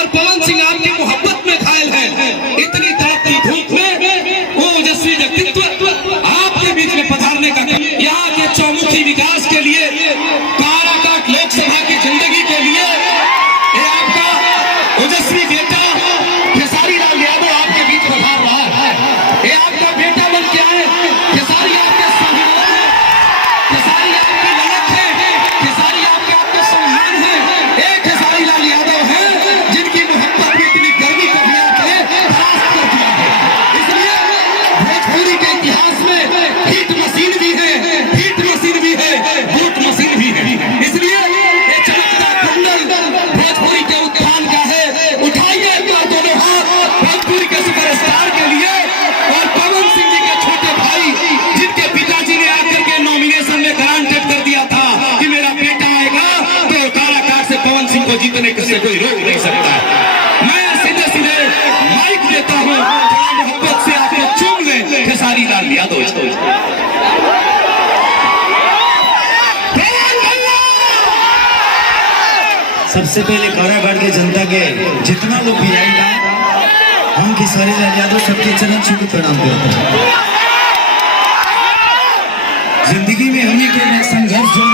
और पवन सिंह आपकी मोहब्बत में घायल है। इतनी तड़पती धूप में वो ओजस्वी व्यक्तित्व आपके बीच में पधारने का, यहाँ के चौमुखी विकास के लिए, काराकाट लोकसभा की जिंदगी के लिए ये आपका ओजस्वी बेटा खेसारी लाल यादव आपके बीच पधार रहा है। ये आपका बेटा बन के आए। खेसारी आपके स्वाभिमान है, खेसारी आपकी ललक है, खेसारी आपके सम्मान है। एक खेसारी लाल यादव है जिनकी मोहब्बत में इतनी गर्मी कभी आपने परास्त कर दिया है। इसलिए भोजपुरी के इतिहास में हीट मशीन भी है, हीट मशीन भी है, बूट मशीन भी है। इसलिए ये चमकता कुंडल भोजपुरी के उत्थान का है। उठाइए अपना दोनों हाथ भोजपुरी के सुपरस्टार के लिए और पवन सिंह जी के छोटे भाई जिनके पिताजी ने आकर के नॉमिनेशन में गारंटेड कर दिया था कि मेरा बेटा आएगा तो काराकाट से पवन सिंह को जीतने से कोई रोक नहीं सकता। मैं सीधे सीधे माइक देता हूँ, थोड़ा मोहब्बत से आपको चूम लें खेसारी लाल यादव। सबसे पहले कारागार के जनता के जितना लोग भी आएगा, हम खेसारी लाल यादव सबके चरण छू के प्रणाम करते हैं। जिंदगी में हमें के संघर्ष जो